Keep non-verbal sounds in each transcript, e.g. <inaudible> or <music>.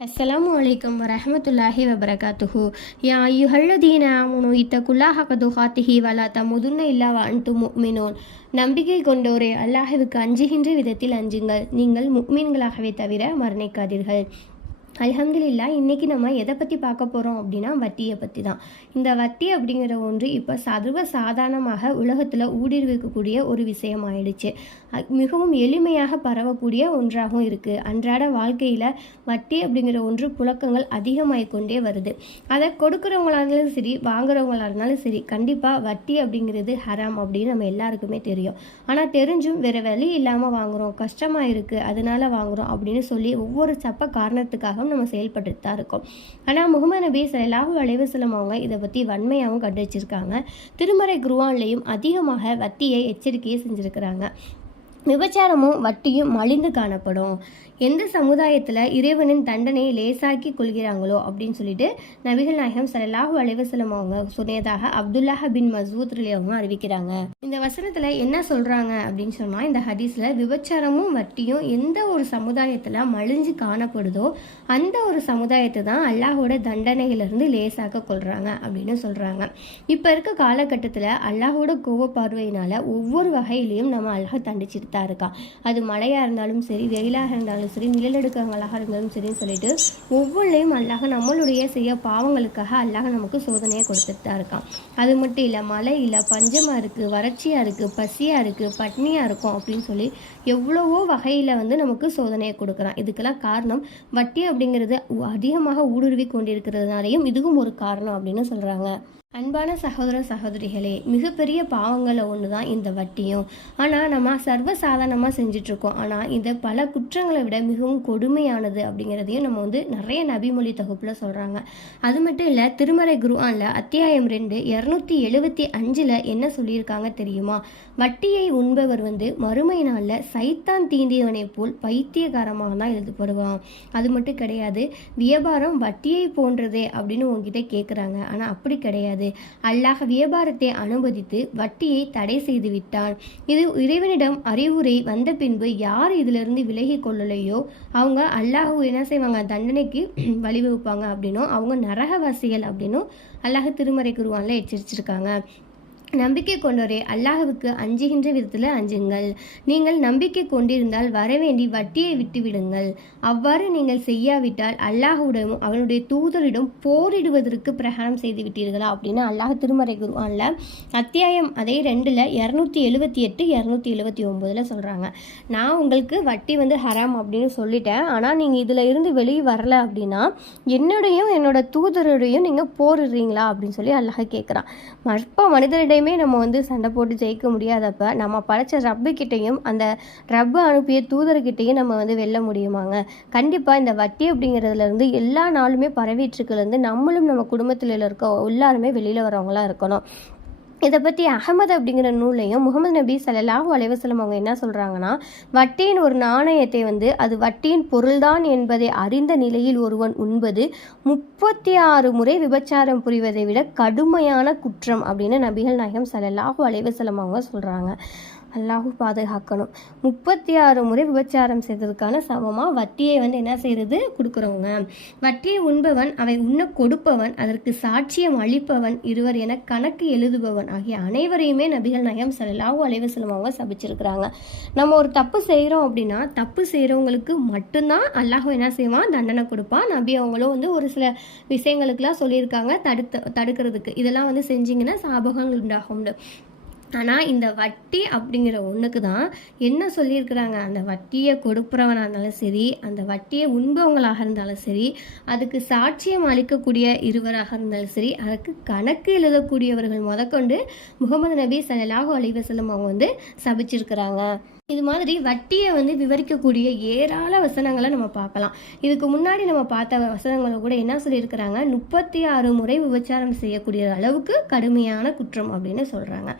அஸ்ஸலாமு அலைக்கும் வரஹமத்துல்லாஹி வபரகாத்துஹு யா ஐயுஹல்லதீன ஆமுனு இத்தகுல்லாஹ கதுஹாத்திஹி வலா தமுதுன்ன இல்லா வ அன்தும் முஃமினூன் நம்பிக்கை கொண்டோரே அல்லாஹுவுக்கு அஞ்சுகின்ற விதத்தில் அஞ்சுங்கள் நீங்கள் முக்மீன்களாகவே தவிர மரணிக்காதீர்கள் அல்ஹம்துலில்லா இன்னைக்கு நம்ம எதை பற்றி பார்க்க போகிறோம் அப்படின்னா வட்டியை பற்றி தான். இந்த வட்டி அப்படிங்கிற ஒன்று இப்போ சர்வ சாதாரணமாக உலகத்தில் ஊடுருவிக்கக்கூடிய ஒரு விஷயம் ஆயிடுச்சு மிகவும் எளிமையாக பரவக்கூடிய ஒன்றாகவும் இருக்குது அன்றாட வாழ்க்கையில் வட்டி அப்படிங்கிற ஒன்று புழக்கங்கள் அதிகமாகி கொண்டே வருது. அதை கொடுக்குறவங்களா இருந்தாலும் சரி வாங்குறவங்களா இருந்தாலும் சரி கண்டிப்பாக வட்டி அப்படிங்கிறது ஹராம் அப்படின்னு நம்ம எல்லாருக்குமே தெரியும். ஆனால் தெரிஞ்சும் வேறு வழி இல்லாமல் வாங்குகிறோம் கஷ்டமாக இருக்குது அதனால் வாங்குகிறோம் அப்படின்னு சொல்லி ஒவ்வொரு சப்ப காரணத்துக்காகவும் நம்ம செயல்பட்டுட்டு தான் இருக்கோம். ஆனால் முகமது நபி சலாஹூ அலைவசலம் அவங்க இதை பற்றி வன்மையாகவும் கண்டிச்சிருக்காங்க திருமறை குருவான்லேயும் அதிகமாக வத்தியை எச்சரிக்கையை செஞ்சுருக்கிறாங்க. விபச்சாரமும் வட்டியும் மலிந்து காணப்படும். எந்த சமுதாயத்தில் இறைவனின் தண்டனையை லேசாக்கி கொள்கிறாங்களோ அப்படின்னு சொல்லிட்டு நபிகள் நாயகம் ஸல்லல்லாஹு அலைவசலம் அவங்க சொன்னதாக அப்துல்லாஹ் பின் மசூத் ரலி அவங்க அறிவிக்கிறாங்க. இந்த வசனத்தில் என்ன சொல்கிறாங்க அப்படின்னு சொன்னால் இந்த ஹதீஸில் விபச்சாரமும் வட்டியும் எந்த ஒரு சமுதாயத்தில் மலிஞ்சு காணப்படுதோ அந்த ஒரு சமுதாயத்தை தான் அல்லாஹோட தண்டனையிலிருந்து லேசாக்க கொள்கிறாங்க அப்படின்னு சொல்கிறாங்க இப்போ இருக்க காலகட்டத்தில் அல்லாஹோட கோவ பார்வையினால் ஒவ்வொரு வகையிலையும் நம்ம அல்லாஹ் தண்டிச்சுட்டு தான் இருக்கான். அது மழையாக இருந்தாலும் சரி வெயிலாக இருந்தாலும் சரி நிலநடுக்கங்களாக இருந்தாலும் சரின்னு சொல்லிட்டு ஒவ்வொன்றையும் அல்லாஹ் நம்மளுடைய செய்ய பாவங்களுக்காக அல்லாஹ் நமக்கு சோதனையை கொடுத்துட்டு தான் இருக்கான். அது மட்டும் இல்லை மழை இல்லை பஞ்சமாக இருக்குது வறட்சியாக இருக்குது பசியாக இருக்குது பட்னியாக இருக்கும் அப்படின்னு சொல்லி எவ்வளவோ வகையில் வந்து நமக்கு சோதனையை கொடுக்குறான். இதுக்கெல்லாம் காரணம் வட்டி அப்படிங்கிறது அதிகமாக ஊடுருவி கொண்டிருக்கிறதுனாலையும் இதுவும் ஒரு காரணம் அப்படின்னு சொல்கிறாங்க அன்பான சகோதர சகோதரிகளே மிகப்பெரிய பாவங்களை ஒன்று தான் இந்த வட்டியும். ஆனால் நம்ம சர்வசாதாரணமாக செஞ்சிட்ருக்கோம். ஆனால் இந்த பல குற்றங்களை விட மிகவும் கொடுமையானது அப்படிங்கிறதையும் நம்ம வந்து நிறைய நபிமொழி தொகுப்பில் சொல்கிறாங்க அது மட்டும் இல்லை திருமறை குருவானில் அத்தியாயம் ரெண்டு இரநூத்தி எழுபத்தி அஞ்சில் என்ன சொல்லியிருக்காங்க தெரியுமா? வட்டியை உண்பவர் வந்து மறுமை நாளில் சைத்தான் தீண்டியவனை போல் பைத்தியகாரமாக தான் எழுதப்படுவான் அது மட்டும் கிடையாது வியாபாரம் வட்டியை போன்றதே அப்படின்னு உங்ககிட்ட கேட்குறாங்க ஆனால் அப்படி கிடையாது. அல்லாஹ் வியாபாரத்தை அனுமதித்து வட்டியை தடை செய்து விட்டான் இது இறைவனிடம் அறிவுரை வந்த பின்பு யார் இதிலிருந்து விலகி கொள்ளலையோ அவங்க அல்லாஹ் என்ன செய்வாங்க? தண்டனைக்கு <clears throat> வழிவகுப்பாங்க அப்படின்னும் அவங்க நரகவாசிகள் அப்படின்னும் அல்லாஹ் திருமறை குருவான்ல எச்சரிச்சிருக்காங்க. நம்பிக்கை கொண்டோரே அல்லாஹுவுக்கு அஞ்சுகின்ற விதத்தில் அஞ்சுங்கள். நீங்கள் நம்பிக்கை கொண்டிருந்தால் வரவேண்டி வட்டியை விட்டு விடுங்கள் அவ்வாறு நீங்கள் செய்யாவிட்டால் அல்லாஹுடமும் அவனுடைய தூதரிடம் போரிடுவதற்கு பிரகாரம் செய்து விட்டீர்களா அப்படின்னு அல்லாஹ் திருமறை குருவான்ல அத்தியாயம் அதே ரெண்டில் இரநூத்தி எழுபத்தி எட்டு இரநூத்தி எழுபத்தி ஒம்போதில் சொல்கிறாங்க நான் உங்களுக்கு வட்டி வந்து ஹராம் அப்படின்னு சொல்லிட்டேன். ஆனால் நீங்கள் இதில் இருந்து வெளியே வரல அப்படின்னா என்னுடையும் என்னோட தூதருடையும் நீங்கள் போரிடுறீங்களா? அப்படின்னு சொல்லி அல்லாஹ் கேட்குறான் மற்ப எப்பயுமே நம்ம வந்து சண்டை போட்டு ஜெயிக்க முடியாதப்ப நம்ம படைச்ச ரப்பு கிட்டேயும் அந்த ரப்பு அனுப்பிய தூதர்கிட்டையும் நம்ம வந்து வெல்ல முடியுமாங்க? கண்டிப்பாக இந்த வட்டி அப்படிங்கறதுல இருந்து எல்லா நாளுமே பரவிட்டுருக்குலேருந்து நம்மளும் நம்ம குடும்பத்தில் இருக்க எல்லாருமே வெளியில் வரவங்களா இருக்கணும். இதை பற்றி அகமது அப்படிங்கிற நூலையும் முகமது நபி ஸல்லல்லாஹு அலைவசலம் அவங்க என்ன சொல்கிறாங்கன்னா வட்டியின் ஒரு நாணயத்தை வந்து அது வட்டியின் பொருள்தான் என்பதை அறிந்த நிலையில் ஒருவன் உண்பது முப்பத்தி ஆறு முறை விபச்சாரம் புரிவதை விட கடுமையான குற்றம் அப்படின்னு நபிகள் நாயகம் ஸல்லல்லாஹு அலைவசலம் அவங்க சொல்கிறாங்க அல்லாஹும் பாதுகாக்கணும். முப்பத்தி ஆறு முறை விபச்சாரம் செய்ததுக்கான சமமாக வட்டியை வந்து என்ன செய்கிறது கொடுக்குறவங்க. வட்டியை உண்பவன் அவை உண்ண கொடுப்பவன் அதற்கு சாட்சியம் அளிப்பவன் இருவர் என கணக்கு எழுதுபவன் ஆகிய அனைவரையுமே நபிகள் நயம் செல்லாவும் அலைவு வஸல்லம் அவங்க சபிச்சிருக்கிறாங்க. நம்ம ஒரு தப்பு செய்கிறோம் அப்படின்னா தப்பு செய்கிறவங்களுக்கு மட்டும்தான் அல்லாஹ் என்ன செய்வான்? தண்டனை கொடுப்பான். நபி அவங்களும் வந்து ஒரு சில விஷயங்களுக்கெல்லாம் சொல்லியிருக்காங்க தடுத்து தடுக்கிறதுக்கு. இதெல்லாம் வந்து செஞ்சிங்கன்னா சாபகங்கள் உண்டாகும்னு. ஆனால் இந்த வட்டி அப்படிங்கிற ஒன்றுக்கு தான் என்ன சொல்லியிருக்கிறாங்க? அந்த வட்டியை கொடுக்குறவனாக இருந்தாலும் சரி அந்த வட்டியை உண்பவங்களாக இருந்தாலும் சரி அதுக்கு சாட்சியம் அளிக்கக்கூடிய இருவராக இருந்தாலும் சரி அதுக்கு கணக்கு எழுதக்கூடியவர்கள் முதற்கொண்டு முகமது நபி ஸல்லல்லாஹு அலிவசலம் அவங்க வந்து சபிச்சிருக்கிறாங்க. இது மாதிரி வட்டியை வந்து விவரிக்கக்கூடிய ஏராள வசனங்களை நம்ம பார்க்கலாம். இதுக்கு முன்னாடி நம்ம பார்த்த வசனங்களை கூட என்ன சொல்லியிருக்கிறாங்க? முப்பத்தி ஆறு முறை விபச்சாரம் செய்யக்கூடிய அளவுக்கு கடுமையான குற்றம் அப்படின்னு சொல்கிறாங்க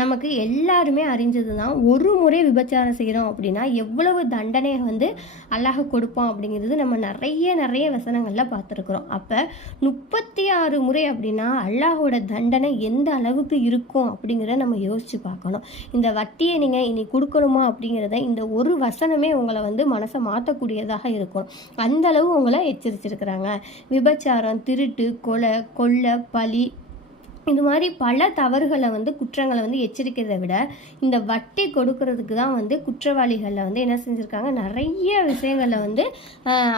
நமக்கு எல்லாருமே அறிஞ்சது தான் ஒரு முறை விபச்சாரம் செய்கிறோம் அப்படின்னா எவ்வளவு தண்டனை வந்து அல்லாஹ் கொடுப்போம் அப்படிங்கிறது நம்ம நிறைய நிறைய வசனங்களில் பார்த்துருக்குறோம். அப்போ முப்பத்தி ஆறு முறை அப்படின்னா அல்லாஹோட தண்டனை எந்த அளவுக்கு இருக்கும் அப்படிங்கிறத நம்ம யோசித்து பார்க்கணும். இந்த வட்டியை நீங்கள் இனி கொடுக்கணுமா அப்படிங்கிறத இந்த ஒரு வசனமே உங்களை வந்து மனசை மாற்றக்கூடியதாக இருக்கும். அந்த அளவு உங்களை எச்சரிச்சிருக்கிறாங்க. விபச்சாரம் திருட்டு கொலை கொள்ளை பழி இது மாதிரி பல தவறுகளை வந்து குற்றங்களை வந்து எச்சரிக்கிறதை விட இந்த வட்டி கொடுக்கறதுக்கு தான் வந்து குற்றவாளிகளில் வந்து என்ன செஞ்சுருக்காங்க? நிறைய விஷயங்களில் வந்து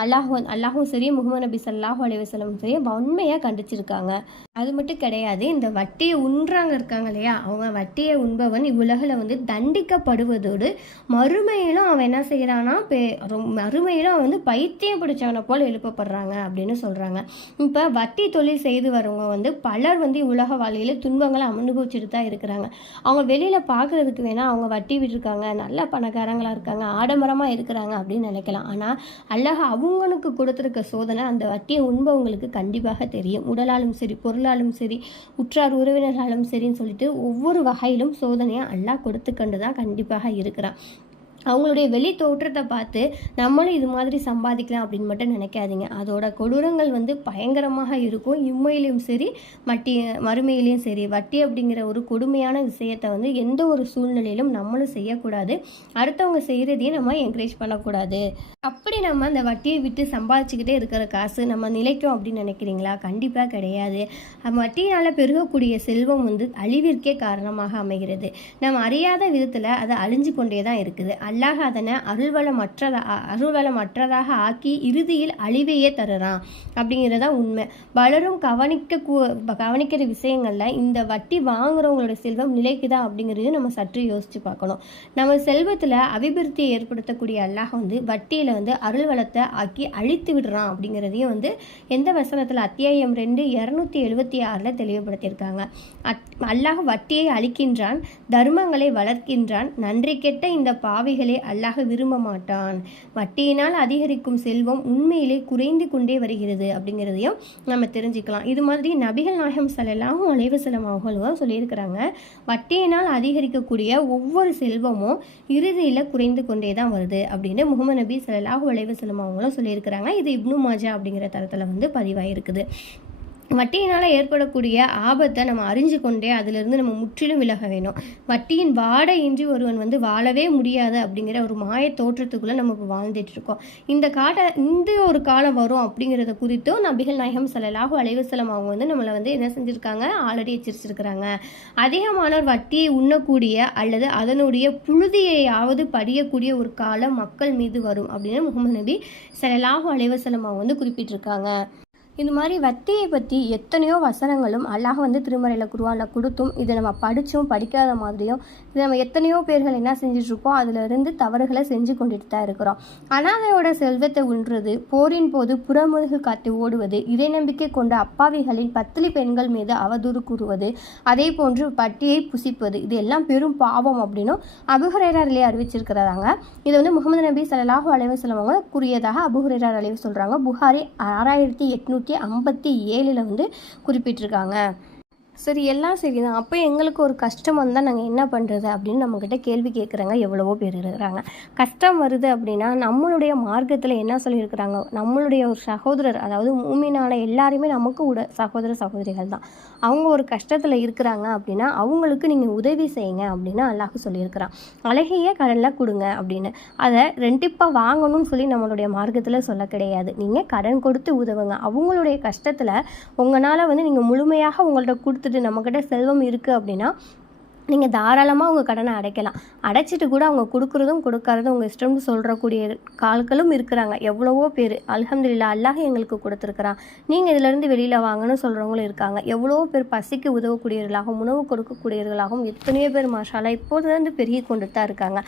அல்லாஹோ அல்லாஹும் சரி முகமது நபி சல்லாஹூ அலைவசலமும் சரி வன்மையாக கண்டிச்சிருக்காங்க. அது மட்டும் கிடையாது இந்த வட்டியை உண்றாங்க இருக்காங்க இல்லையா? அவங்க வட்டியை உண்பவன் இவ்வுலகில் வந்து தண்டிக்கப்படுவதோடு மறுமையிலும் அவன் என்ன செய்கிறான்னா பே ரொம்- மறுமையிலும் அவன் வந்து பைத்தியம் பிடிச்சவனை போல் எழுப்பப்படுறாங்க அப்படின்னு சொல்கிறாங்க இப்போ வட்டி தொழில் செய்து வரவங்க வந்து பலர் வந்து உலக வாழ்க்கையில் துன்பங்களை அனுபவிச்சுட்டு தான் இருக்கிறாங்க. அவங்க வெளியில் பார்க்குறதுக்கு வேணால் அவங்க வட்டி விட்டுருக்காங்க நல்ல பணக்காரங்களாக இருக்காங்க ஆடம்பரமாக இருக்கிறாங்க அப்படின்னு நினைக்கலாம். ஆனால் அல்லாஹ் அவங்களுக்கு கொடுத்துருக்க சோதனை அந்த வட்டியை உண்பவங்களுக்கு கண்டிப்பாக தெரியும். உடலாலும் சரி பொருளாலும் சரி உற்றார் உறவினர்களாலும் சரின்னு சொல்லிட்டு ஒவ்வொரு வகையிலும் சோதனையை அல்லாஹ் கொடுத்து கண்டு தான் கண்டிப்பாக இருக்கிறான். அவங்களுடைய வெளி தோற்றத்தை பார்த்து நம்மளும் இது மாதிரி சம்பாதிக்கலாம் அப்படின்னு மட்டும் நினைக்காதீங்க. அதோட கொடூரங்கள் வந்து பயங்கரமாக இருக்கும். இம்மையிலையும் சரி மட்டி மறுமையிலையும் சரி வட்டி அப்படிங்கிற ஒரு கொடுமையான விஷயத்தை வந்து எந்த ஒரு சூழ்நிலையிலும் நம்மளும் செய்யக்கூடாது. அடுத்தவங்க செய்கிறதையும் நம்ம என்கரேஜ் பண்ணக்கூடாது. அப்படி நம்ம அந்த வட்டியை விட்டு சம்பாதிச்சுக்கிட்டே இருக்கிற காசு நம்ம நிலைக்கும் அப்படின்னு நினைக்கிறீங்களா? கண்டிப்பாக கிடையாது. வட்டியினால் பெருகக்கூடிய செல்வம் வந்து அழிவிற்கே காரணமாக அமைகிறது. நம்ம அறியாத விதத்தில் அது அழிஞ்சு கொண்டே தான் இருக்குது. அல்லாஹ் அதனை அருள்வளமற்றதா அருள்வளமற்றதாக ஆக்கி இறுதியில் அழிவையே தருறான் தான் உண்மை. பலரும் கவனிக்க கூ- கவனிக்கிற விஷயங்களில் இந்த வட்டி வாங்குறவங்களோட செல்வம் நிலைக்குதா அப்படிங்கிறது நம்ம சற்று யோசிச்சு பார்க்கணும். நம்ம செல்வத்தில் அபிவிருத்தியை ஏற்படுத்தக்கூடிய அல்லாஹ் வந்து வட்டியில் வந்து அருள் வளத்தை ஆக்கி அழித்து விடுறான் அப்படிங்கிறதையும் வந்து எந்த வசனத்தில் அத்தியாயம் ரெண்டு இரநூத்தி எழுபத்தி ஆறில் தெளிவுபடுத்தியிருக்காங்க. அத் அல்லாஹ் வட்டியை அழிக்கின்றான் தர்மங்களை வளர்க்கின்றான் நன்றி கெட்ட இந்த பாவிகள் அல்லாஹ் விரும்ப மாட்டான் வட்டியினால் அதிகரிக்கும் செல்வம் உண்மையிலே குறைந்து கொண்டே வருகிறது அப்படிங்கிறதையும் நம்ம தெரிஞ்சுக்கலாம். இது மாதிரி நபிகள் நாயகம் ஸல்லல்லாஹு அலைவசலம் அவங்களும் அவர்களும் சொல்லியிருக்கிறாங்க. வட்டியினால் அதிகரிக்கக்கூடிய ஒவ்வொரு செல்வமும் இறுதியில் குறைந்து கொண்டே தான் வருது அப்படின்னு முகமது நபி ஸல்லல்லாஹு அலைவசலம் அவங்களும் சொல்லியிருக்கிறாங்க. இது இப்னு மாஜா அப்படிங்கிற தரத்தில் வந்து பதிவாயிருக்குது. வட்டியினால் ஏற்படக்கூடிய ஆபத்தை நம்ம அறிஞ்சு கொண்டே அதிலிருந்து நம்ம முற்றிலும் விலக வேணும். வட்டியின் வாடையின்றி ஒருவன் வந்து வாழவே முடியாது அப்படிங்கிற ஒரு மாய தோற்றத்துக்குள்ளே நம்ம இப்போ வாழ்ந்துட்டு இருக்கோம். இந்த காட்ட இந்த ஒரு காலம் வரும் அப்படிங்கிறத குறித்தும் நபிகள் நாயகம் ஸல்லல்லாஹு அலைவசலம் அவங்க வந்து நம்மளை வந்து என்ன செஞ்சுருக்காங்க? ஆல்ரெடி எச்சரிச்சிருக்கிறாங்க. அதிகமானோர் வட்டியை உண்ணக்கூடிய அல்லது அதனுடைய புழுதியையாவது படியக்கூடிய ஒரு காலம் மக்கள் மீது வரும் அப்படின்னு முகமது நபி ஸல்லல்லாஹு அலைவசலம் அவங்க வந்து குறிப்பிட்டிருக்காங்க. இது மாதிரி வத்தியை பற்றி எத்தனையோ வசனங்களும் அல்லாஹ் வந்து திருமறையில் குருவானில் கொடுத்தும் இதை நம்ம படித்தும் படிக்காத மாதிரியும் இதை நம்ம எத்தனையோ பேர்கள் என்ன செஞ்சிட்ருக்கோம் அதிலிருந்து தவறுகளை செஞ்சு கொண்டுட்டு தான் இருக்கிறோம். அனாதையோட செல்வத்தை உண்றது போரின் போது புறமுதுகு காத்து ஓடுவது இறை நம்பிக்கை கொண்ட அப்பாவிகளின் பத்திலி பெண்கள் மீது அவதூறு கூறுவது அதே போன்று பட்டியை புசிப்பது இது எல்லாம் பெரும் பாவம் அப்படின்னும் அபுஹரேரர்லேயே அறிவிச்சிருக்கிறதாங்க. இது வந்து முகமது நபி ஸல்லல்லாஹு அலைவு வஸல்லம் அவங்க கூறியதாக அபுஹரேரர் அலைவு சொல்கிறாங்க புகாரி ஆறாயிரத்தி எட்நூற்றி ஐம்பத்தி ஏழில் வந்து குறிப்பிட்டிருக்காங்க. சரி எல்லாம் சரிதான். அப்போ எங்களுக்கு ஒரு கஷ்டம் வந்தால் நாங்கள் என்ன பண்ணுறது அப்படின்னு நம்மக்கிட்ட கேள்வி கேட்குறாங்க எவ்வளவோ பேர் இருக்கிறாங்க. கஷ்டம் வருது அப்படின்னா நம்மளுடைய மார்க்கத்தில் என்ன சொல்லியிருக்கிறாங்க? நம்மளுடைய ஒரு சகோதரர் அதாவது மூமினான எல்லாருமே நமக்கு உட சகோதர சகோதரிகள் தான். அவங்க ஒரு கஷ்டத்தில் இருக்கிறாங்க அப்படின்னா அவங்களுக்கு நீங்கள் உதவி செய்யுங்க அப்படின்னு அல்லாஹ் சொல்லியிருக்கிறான். அழகிய கடனில் கொடுங்க அப்படின்னு. அதை ரெண்டிப்பாக வாங்கணும்னு சொல்லி நம்மளுடைய மார்க்கத்தில் சொல்ல கிடையாது. நீங்கள் கடன் கொடுத்து உதவுங்க. அவங்களுடைய கஷ்டத்தில் உங்களால் வந்து நீங்கள் முழுமையாக உங்கள்கிட்ட கொடுத்து கொடுத்துட்டு நம்மக்கிட்ட செல்வம் இருக்குது அப்படின்னா நீங்கள் தாராளமாக உங்கள் கடனை அடைக்கலாம். அடைச்சிட்டு கூட அவங்க கொடுக்குறதும் கொடுக்காததும் உங்கள் இஷ்டம்னு சொல்கிறக்கூடிய கால்களும் இருக்கிறாங்க. எவ்வளவோ பேர். அலமதுல்லா அல்லாஹ் எங்களுக்கு கொடுத்துருக்குறான். நீங்கள் இதிலேருந்து வெளியில் வாங்கன்னு சொல்கிறவங்களும் இருக்காங்க. எவ்வளோ பேர் பசிக்கு உதவக்கூடியவர்களாகவும் உணவு கொடுக்கக்கூடியவர்களாகவும் எத்தனையோ பேர் மாஷாலா இப்போதுலேருந்து பெருகி கொண்டு தான் இருக்காங்க.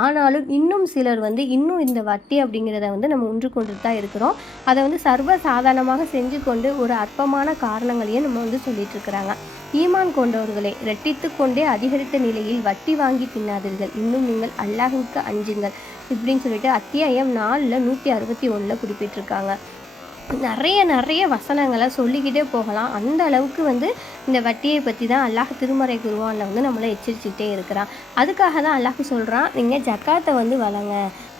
ஆனாலும் இன்னும் சிலர் வந்து இன்னும் இந்த வட்டி அப்படிங்கிறத வந்து நம்ம ஒன்று கொண்டு தான் இருக்கிறோம். அதை வந்து சர்வ சாதாரணமாக செஞ்சு கொண்டு ஒரு அற்பமான காரணங்களையும் நம்ம வந்து சொல்லிட்டு இருக்கிறாங்க. ஈமான் கொண்டவர்களே ரெட்டித்து கொண்டே அதிகரித்த நிலையில் வட்டி வாங்கி தின்னாதீர்கள். இன்னும் நீங்கள் அல்லாஹுக்கு அஞ்சுங்கள். இப்படின்னு சொல்லிட்டு அத்தியாயம் நாலில் நூற்றி அறுபத்தி ஒன்றில் குறிப்பிட்டிருக்காங்க. நிறைய நிறைய வசனங்களை சொல்லிக்கிட்டே போகலாம். அந்த அளவுக்கு வந்து இந்த வட்டியை பற்றி தான் அல்லாஹ் திருமறை குருவானில் வந்து நம்மளை எச்சரிச்சுக்கிட்டே இருக்கிறான். அதுக்காக தான் அல்லாஹ் சொல்கிறான் நீங்கள் ஜக்காத்தை வந்து வளங்க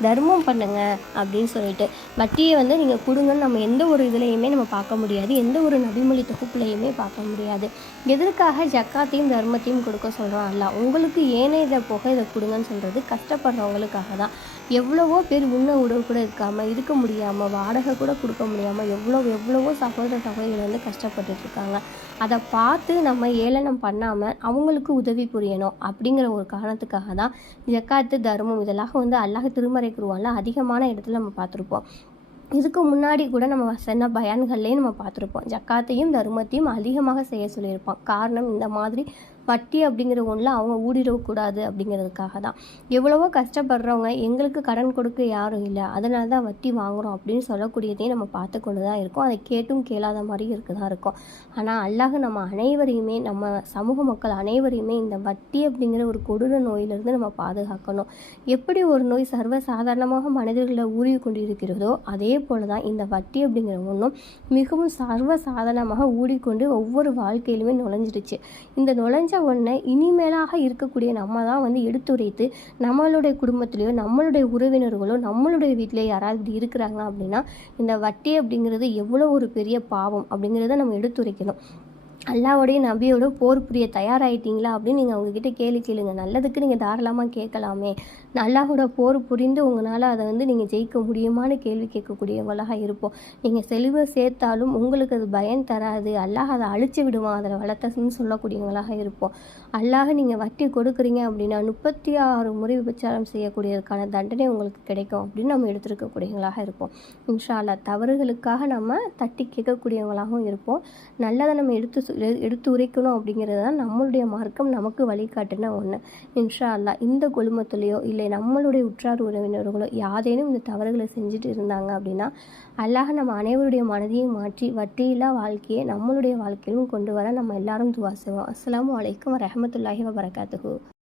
தர்மம் பண்ணுங்க அப்படின்னு சொல்லிட்டு. வட்டியை வந்து நீங்கள் கொடுங்கன்னு நம்ம எந்த ஒரு இதுலேயுமே நம்ம பார்க்க முடியாது. எந்த ஒரு நபிமொழி தொகுப்புலையுமே பார்க்க முடியாது. எதற்காக ஜக்காத்தையும் தர்மத்தையும் கொடுக்க சொல்கிறோம் அல்ல உங்களுக்கு ஏனே இதை போக இதை கொடுங்கன்னு சொல்கிறது கஷ்டப்படுறவங்களுக்காக தான். எவ்வளவோ பேர் உண்ண உணவு கூட இருக்காமல் இருக்க முடியாமல் வாடகை கூட கொடுக்க முடியாமல் எவ்வளோ எவ்வளவோ சகோதர சகோதரிகள் வந்து கஷ்டப்பட்டுட்ருக்காங்க அதை பார்த்து நம்ம ஏளனம் பண்ணாமல் அவங்களுக்கு உதவி புரியணும் அப்படிங்கிற ஒரு காரணத்துக்காக தான் ஜக்காத்து தர்மம் இதெல்லாம் வந்து அல்லாஹ் திருமறை குருவான்ல அதிகமான இடத்துல நம்ம பார்த்துருப்போம். இதுக்கு முன்னாடி கூட நம்ம சொன்ன பயான்கள்லேயும் நம்ம பார்த்துருப்போம். ஜக்காத்தையும் தர்மத்தையும் அதிகமாக செய்ய சொல்லியிருப்போம் காரணம் இந்த மாதிரி வட்டி அப்படிங்கிற ஒன்றில் அவங்க ஊடிடக்கூடாது அப்படிங்கிறதுக்காக தான். எவ்வளவோ கஷ்டப்படுறவங்க எங்களுக்கு கடன் கொடுக்க யாரும் இல்லை. அதனால தான் வட்டி வாங்குகிறோம் அப்படின்னு சொல்லக்கூடியதையும் நம்ம பார்த்து கொண்டு தான் இருக்கோம். அதை கேட்டும் கேளாத மாதிரி இருக்கு தான் இருக்கும். ஆனால் அல்லாஹ் நம்ம அனைவரையுமே நம்ம சமூக மக்கள் அனைவரையுமே இந்த வட்டி அப்படிங்கிற ஒரு கொடூர நோயிலிருந்து நம்ம பாதுகாக்கணும். எப்படி ஒரு நோய் சர்வ சாதாரணமாக மனிதர்களை ஊறி கொண்டு இருக்கிறதோ அதே போல தான் இந்த வட்டி அப்படிங்கிற ஒன்றும் மிகவும் சர்வ சாதாரணமாக ஊடிக்கொண்டு ஒவ்வொரு வாழ்க்கையிலுமே நுழைஞ்சிடுச்சு. இந்த நுழைஞ்ச ஒன்றை இனிமேலாக இருக்கக்கூடிய நம்ம தான் வந்து எடுத்துரைத்து நம்மளுடைய குடும்பத்திலையோ நம்மளுடைய உறவினர்களோ நம்மளுடைய வீட்டிலேயோ யாராவது இப்படி இருக்கிறாங்க அப்படின்னா இந்த வட்டி அப்படிங்கிறது எவ்வளோ ஒரு பெரிய பாவம் அப்படிங்கிறத நம்ம எடுத்துரைக்கணும். அல்லாவோடைய நபியோட போர் புரிய தயாராகிட்டீங்களா அப்படின்னு நீங்கள் அவங்கக்கிட்ட கேள்வி கேளுங்க. நல்லதுக்கு நீங்கள் தாராளமாக கேட்கலாமே. அல்லாஹோட போர் புரிந்து உங்களால் அதை வந்து நீங்கள் ஜெயிக்க முடியுமான்னு கேள்வி கேட்கக்கூடியவங்களாக இருப்போம். நீங்கள் செலுவை சேர்த்தாலும் உங்களுக்கு அது பயன் தராது. அல்லாஹ் அதை அழிச்சு விடுவான். அதில் வளர்த்தன்னு சொல்லக்கூடியவங்களாக இருப்போம். அல்லாஹ் நீங்கள் வட்டி கொடுக்குறீங்க அப்படின்னா முப்பத்தி ஆறு முறை விபச்சாரம் செய்யக்கூடியதுக்கான தண்டனை உங்களுக்கு கிடைக்கும் அப்படின்னு நம்ம எடுத்துருக்கக்கூடியவங்களாக இருப்போம். இன்ஷா அல்லா தவறுகளுக்காக நம்ம தட்டி கேட்கக்கூடியவங்களாகவும் இருப்போம். நல்லதை நம்ம எடுத்து எடுத்து உரைக்கணும் அப்படிங்கிறது தான் நம்மளுடைய மார்க்கம் நமக்கு வழிகாட்டின ஒன்று இன்ஷா அல்லா இந்த குழுமத்திலேயோ இல்லை நம்மளுடைய உற்றார் உறவினர்களோ யாதேனும் இந்த தவறுகளை செஞ்சுட்டு இருந்தாங்க அப்படின்னா அல்லாஹ் நம்ம அனைவருடைய மனதையும் மாற்றி வட்டியில்லா வாழ்க்கையை நம்மளுடைய வாழ்க்கையிலும் கொண்டு வர நம்ம எல்லாரும் துவா செய்வோம். அஸ்லாம் வலைக்கம் வரமத்துல்லாஹி வபரகாத்துஹு.